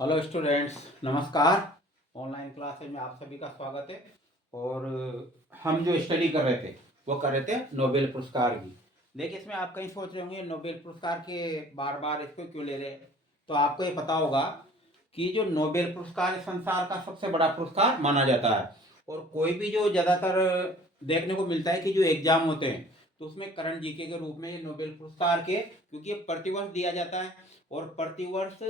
Hello students, नमस्कार। Online classes में आप सभी का स्वागत है। और हम जो स्टडी कर रहे थे वो कर रहे थे नोबेल पुरस्कार की। देखिए, इसमें आप कहीं सोच रहे होंगे नोबेल पुरस्कार के बार बार इसको क्यों ले रहे हैं। तो आपको ये पता होगा कि जो नोबेल पुरस्कार इस संसार का सबसे बड़ा पुरस्कार माना जाता है। और कोई भी जो ज़्यादातर देखने को मिलता है कि जो एग्जाम होते हैं तो उसमें करंट जीके के रूप में ये नोबेल पुरस्कार के, क्योंकि ये प्रतिवर्ष दिया जाता है और प्रतिवर्ष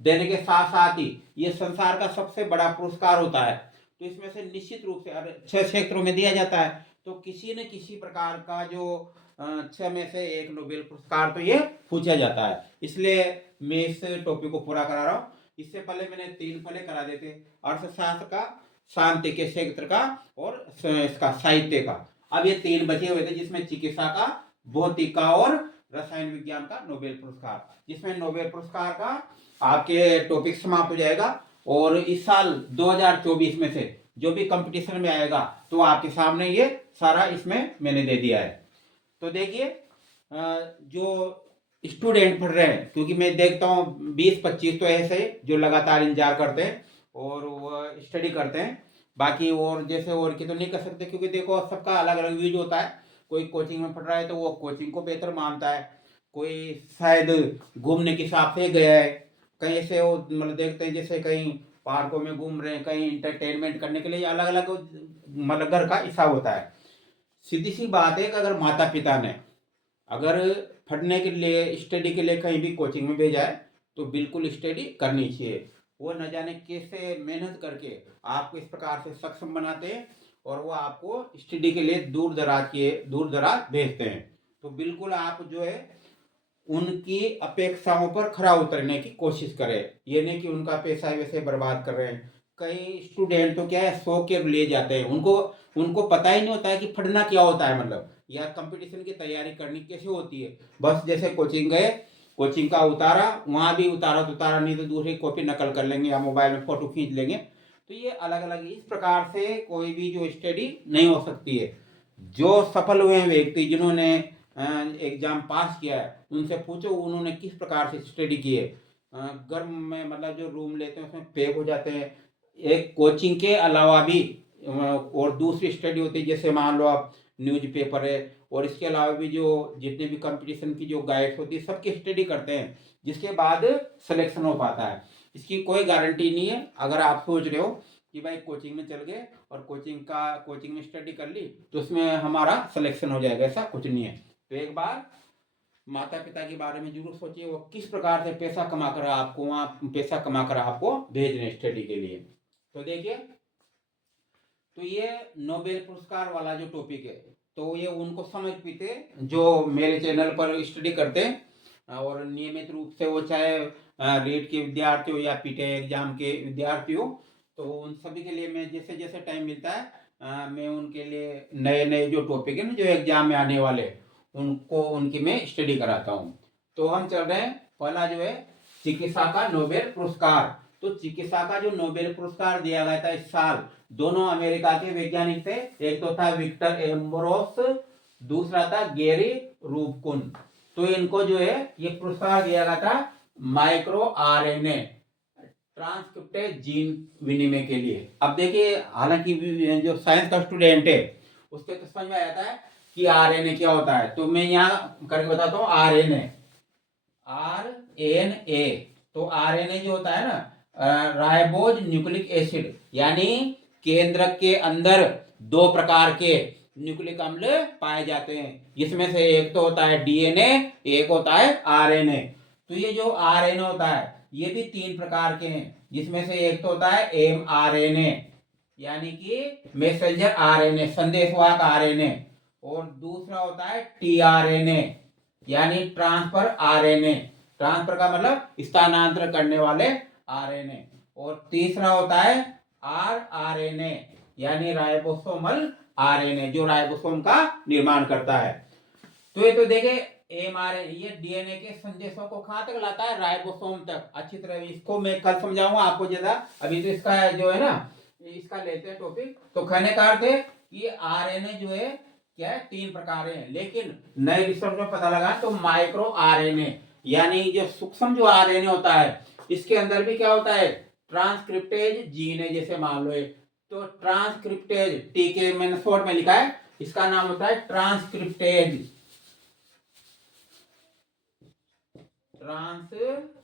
देने के साथ साथ ही ये संसार का सबसे बड़ा पुरस्कार होता है। तो इसमें से निश्चित रूप से 6 क्षेत्रों में दिया जाता है। तो किसी न किसी प्रकार का जो 6 में से 1 नोबेल पुरस्कार तो ये पूछा जाता है। इसलिए मैं इस टॉपिक को पूरा करा रहा हूँ। इससे पहले मैंने 3 पहले करा देते, अर्थशास्त्र का, शांति के क्षेत्र का और इसका साहित्य का। अब ये 3 बचे हुए थे, जिसमें चिकित्सा का, भौतिक का और रसायन विज्ञान का नोबेल पुरस्कार, जिसमें नोबेल पुरस्कार का आपके टॉपिक समाप्त हो जाएगा। और इस साल 2024 में से जो भी कंपटीशन में आएगा तो आपके सामने ये सारा इसमें मैंने दे दिया है। तो देखिए, जो स्टूडेंट पढ़ रहे हैं, क्योंकि मैं देखता हूँ 20-25 तो ऐसे जो लगातार इंतजार करते हैं और वो स्टडी करते हैं। बाकी और जैसे और की तो नहीं कर सकते, क्योंकि देखो सबका अलग अलग व्यूज होता है। कोई कोचिंग में पढ़ रहा है तो वो कोचिंग को बेहतर मानता है, कोई शायद घूमने के हिसाब से गया है, कहीं से वो मतलब देखते हैं जैसे कहीं पार्कों में घूम रहे हैं, कहीं इंटरटेनमेंट करने के लिए अलग अलग मतलब घर का हिसाब होता है। सीधी सी बात है कि अगर माता पिता ने अगर पढ़ने के लिए, स्टडी के लिए कहीं भी कोचिंग में भेजा है तो बिल्कुल स्टडी करनी चाहिए। वो न जाने कैसे मेहनत करके आपको इस प्रकार से सक्षम बनाते हैं और वो आपको स्टडी के लिए दूर दराज भेजते हैं। तो बिल्कुल आप जो है उनकी अपेक्षाओं पर खरा उतरने की कोशिश करें। ये नहीं कि उनका पैसा वैसे बर्बाद कर रहे हैं। कई स्टूडेंट तो क्या है, सौ के लिए जाते हैं, उनको उनको पता ही नहीं होता है कि पढ़ना क्या होता है, मतलब या कंपटीशन की तैयारी करनी कैसे होती है। बस जैसे कोचिंग गए, कोचिंग का उतारा, वहाँ भी उतारा तो उतारा, नहीं तो दूसरी कॉपी नकल कर लेंगे या मोबाइल में फोटो खींच लेंगे। तो ये अलग अलग इस प्रकार से कोई भी जो स्टडी नहीं हो सकती है। जो सफल हुए व्यक्ति जिन्होंने एग्जाम पास किया है उनसे पूछो उन्होंने किस प्रकार से स्टडी की है। गर्म में मतलब जो रूम लेते हैं उसमें पैक हो जाते हैं। एक कोचिंग के अलावा भी और दूसरी स्टडी होती है, जैसे मान लो आप न्यूज़पेपर है, और इसके अलावा भी जो जितने भी कंपटीशन की जो गाइड्स होती है सबकी स्टडी करते हैं, जिसके बाद सिलेक्शन हो पाता है। इसकी कोई गारंटी नहीं है। अगर आप सोच रहे हो कि भाई कोचिंग में चल गए और कोचिंग में स्टडी कर ली तो उसमें हमारा सिलेक्शन हो जाएगा, ऐसा कुछ नहीं है। तो एक बार माता पिता के बारे में जरूर सोचिए, वो किस प्रकार से पैसा कमा कर आपको वहाँ पैसा कमा कर आपको भेज रहे हैं स्टडी के लिए। तो देखिए, तो ये नोबेल पुरस्कार वाला जो टॉपिक है तो ये उनको समर्पित है जो मेरे चैनल पर स्टडी करते हैं और नियमित रूप से, वो चाहे रीट के विद्यार्थी हो या पीटे एग्जाम के विद्यार्थी हो। तो उन सभी के लिए मैं जैसे जैसे टाइम मिलता है मैं उनके लिए नए नए जो टॉपिक है ना जो एग्जाम में आने वाले, उनको उनकी मैं स्टडी कराता हूँ। तो हम चल रहे हैं, पहला जो है चिकित्सा का नोबेल पुरस्कार। तो चिकित्सा का जो नोबेल पुरस्कार दिया गया था इस साल, दोनों अमेरिका के वैज्ञानिक थे। एक तो था विक्टर एम्ब्रोस, दूसरा था गैरी रूबकुन। तो इनको जो है ये पुरस्कार दिया गया था माइक्रो आरएनए ट्रांसक्रिप्टेड जीन विनिमय के लिए। अब देखिए, हालांकि जो साइंस का स्टूडेंट है उसके तो समझ में आ जाता है कि आरएनए क्या होता है। तो मैं यहाँ करके बताता हूँ आरएनए, आरएनए। तो आरएनए जो होता है ना, राइबोज न्यूक्लिक एसिड, यानी केंद्रक के अंदर 2 प्रकार के न्यूक्लिक अम्ल पाए जाते हैं, जिसमें से एक तो होता है डीएनए, एक होता है आरएनए। तो ये जो आरएनए होता है ये भी 3 प्रकार के हैं, जिसमें से एक तो होता है एमआरएनए, यानी कि मैसेंजर आरएनए, संदेशवाहक आरएनए, और दूसरा होता है टीआरएनए, यानी ट्रांसफर आरएनए, ट्रांसफर का मतलब स्थानांतरण करने वाले आरएनए, और तीसरा होता है आरआरएनए, यानी राइबोसोमल आरएनए, जो राइबोसोम का निर्माण करता है। तो ये तो देखे एमआरएनए ये डीएनए के संदेशों को कहां तक लाता है, राइबोसोम तक। अच्छी तरह इसको मैं कल समझाऊंगा आपको ज्यादा, अभी तो इसका जो है ना इसका लेते हैं टॉपिक। तो कहने का अर्थ है कि आरएनए जो है क्या है, 3 प्रकार हैं, लेकिन नए रिसर्च में पता लगा तो माइक्रो आरएनए, यानी जो सूक्ष्म जो आरएनए होता है इसके अंदर भी क्या होता है, ट्रांसक्रिप्टेज जीन है, जैसे मान लो तो ट्रांसक्रिप्टेज, टीके मैंने शॉर्ट में लिखा है, इसका नाम होता है ट्रांसक्रिप्टेज, ट्रांसक्रिप्टेज।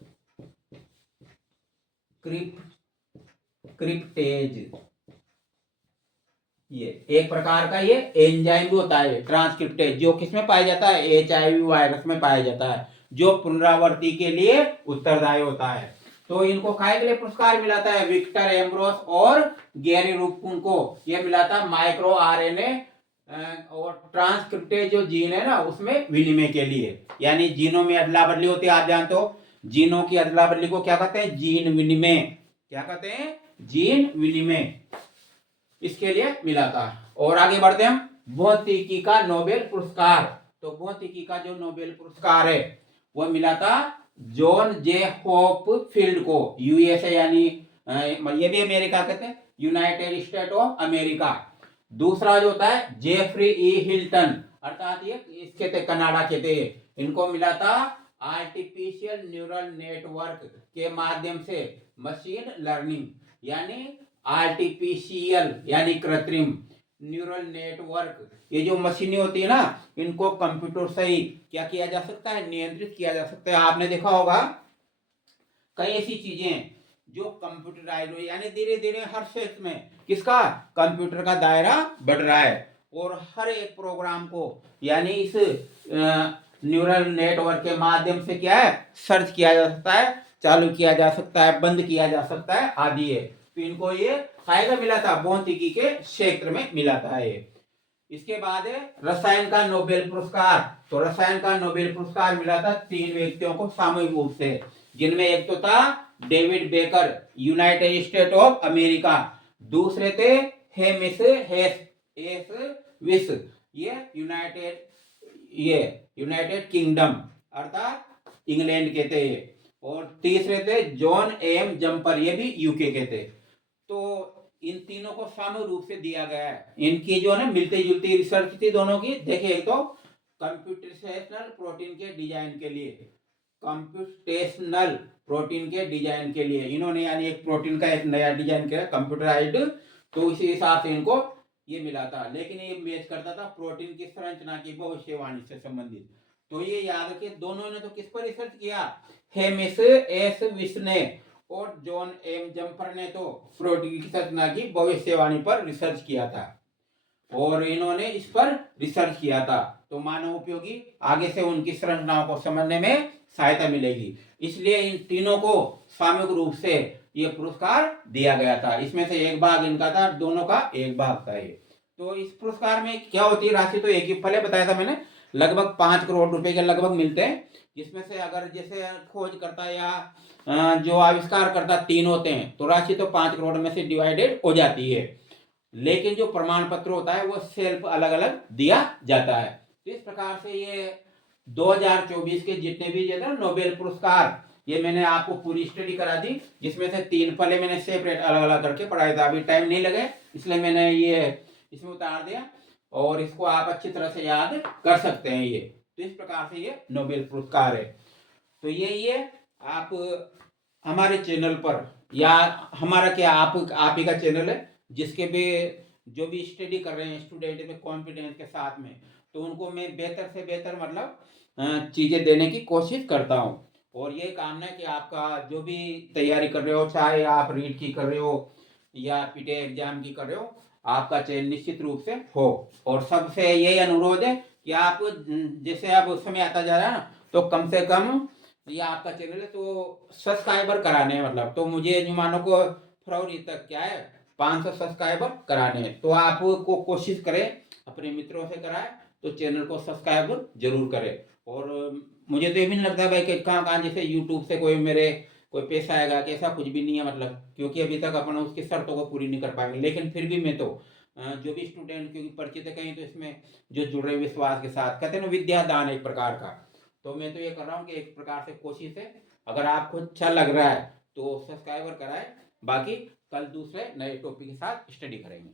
ये एक प्रकार का ये एंजाइम भी होता है ट्रांसक्रिप्टेज, जो किसमें पाया जाता है, HIV वायरस में पाया जाता है, जो पुनरावृत्ति के लिए उत्तरदायी होता है। तो इनको काय के लिए पुरस्कार मिला था, विक्टर एम्ब्रोस और गैरी रूपकुन को ये मिला था माइक्रो RNA और ट्रांसक्रिप्टेज जो जीन है ना उसमें विनिमय के लिए, यानी जीनों में अदला बदली होती है, आप जानते हो जीनों की अदला बदली को क्या कहते हैं, जीन विनिमय। क्या कहते हैं, जीन विनिमय, इसके लिए मिला था। और आगे बढ़ते हैं हम, भौतिकी का नोबेल पुरस्कार। तो भौतिकी का जो नोबेल पुरस्कार है वो मिला था जॉन जे होपफील्ड को, USA यानी ये भी अमेरिका कहते हैं, यूनाइटेड स्टेट ऑफ अमेरिका। दूसरा जो होता है जेफरी E हिल्टन, अर्थात ये इसके थे कनाडा के थे, इनको मिला था आर्टिफिशियल न्यूरल नेटवर्क के माध्यम से मशीन लर्निंग, यानी आर्टिफिशियल यानी कृत्रिम, न्यूरल नेटवर्क, ये जो मशीनें होती है ना इनको कंप्यूटर से ही क्या किया जा सकता है, नियंत्रित किया जा सकता है। आपने देखा होगा कई ऐसी चीजें जो कंप्यूटराइज हो, यानी धीरे धीरे हर क्षेत्र में किसका, कंप्यूटर का दायरा बढ़ रहा है, और हर एक प्रोग्राम को यानी इस न्यूरल नेटवर्क के माध्यम से क्या है, सर्च किया जा सकता है, चालू किया जा सकता है, बंद किया जा सकता है, आदि है। तो इनको ये फायदा मिला था, भौतिकी के क्षेत्र में मिला था ये। इसके बाद है रसायन का नोबेल पुरस्कार। तो रसायन का नोबेल पुरस्कार मिला था 3 व्यक्तियों को सामूहिक रूप से, जिनमें एक तो था David baker, United state of America, दूसरे थे हेमिस हेस विस, ये यूनाइटेड किंगडम अर्थात इंग्लैंड के थे, और तीसरे थे जॉन एम जम्पर, ये भी यूके के थे। तो इन तीनों को सामूहिक रूप से दिया गया है। इनकी जो है मिलती जुलती रिसर्च थी दोनों की। देखिए एक तो कंप्यूटेशनल प्रोटीन के डिजाइन के लिए, कंप्यूटेशनल प्रोटीन के डिजाइन के लिए इन्होंने यानी एक प्रोटीन का एक नया डिजाइन किया कंप्यूटराइज्ड, तो इसी हिसाब से इनको ये मिला था। लेकिन ये मैच करता था प्रोटीन की संरचना की भविष्यवाणी से संबंधित। तो ये याद रखिए, दोनों ने तो किस पर रिसर्च किया, हेमिस एस विस ने और जॉन एम जम्पर ने तो प्रोटीन की संरचना की भविष्यवाणी पर रिसर्च किया था, और इन्होंने इस पर रिसर्च किया था। तो मानव उपयोगी आगे से उनकी संरचनाओं को समझने में सहायता मिलेगी, इसलिए इन तीनों को सामूहिक रूप से ये पुरस्कार दिया गया था। इसमें से एक भाग इनका था, दोनों का एक भाग था ये। तो इस पुरस्कार में क्या होती है राशि, तो एक ही पहले बताया था मैंने, लगभग 5 करोड़ रुपए के लगभग मिलते हैं, जिसमें से अगर जैसे खोजकर्ता या जो आविष्कार करता 3 होते हैं तो राशि तो 5 करोड़ में से डिवाइडेड हो जाती है, लेकिन जो प्रमाण पत्र होता है वो सेल्फ अलग अलग दिया जाता है। तो इस प्रकार से ये 2024 के जितने भी जो नोबेल पुरस्कार, ये मैंने आपको पूरी स्टडी करा दी, जिसमें से 3 पहले मैंने सेपरेट अलग अलग करके पढ़ाया था, अभी टाइम नहीं लगे इसलिए मैंने ये इसमें उतार दिया, और इसको आप अच्छी तरह से याद कर सकते हैं ये। तो इस प्रकार से ये नोबेल पुरस्कार है। तो ये आप हमारे चैनल पर, या हमारा क्या आप ही का चैनल है, जिसके भी जो भी स्टडी कर रहे हैं स्टूडेंट में कॉन्फिडेंस के साथ में, तो उनको मैं बेहतर से बेहतर मतलब चीज़ें देने की कोशिश करता हूँ। और ये कामना है कि आपका जो भी तैयारी कर रहे हो, चाहे आप रीड की कर रहे हो या पीटे एग्जाम की कर रहे हो, आपका चयन निश्चित रूप से हो। और सबसे यही अनुरोध है कि आप जैसे अब समय आता जा रहा है ना, तो कम से कम ये आपका चैनल है तो सब्सक्राइबर कराने हैं, मतलब तो मुझे जुमानों को फरवरी तक क्या है 500 सब्सक्राइबर कराने हैं। तो आपको कोशिश करें अपने मित्रों से कराएं, तो चैनल को सब्सक्राइब जरूर करें। और मुझे तो ये भी नहीं लगता भाई कि कहाँ जैसे यूट्यूब से कोई पैसा आएगा कि ऐसा कुछ भी नहीं है, मतलब क्योंकि अभी तक अपन उसकी शर्तों को पूरी नहीं कर पाएंगे। लेकिन फिर भी मैं तो जो भी स्टूडेंट क्योंकि परिचित है कहीं तो इसमें जो जुड़ रहे विश्वास के साथ, कहते हैं ना विद्या दान एक प्रकार का, तो मैं तो ये कर रहा हूँ कि एक प्रकार से कोशिश है, अगर आपको अच्छा लग रहा है तो सब्सक्राइबर कराएं। बाकी कल दूसरे नए टॉपिक के साथ स्टडी करेंगे।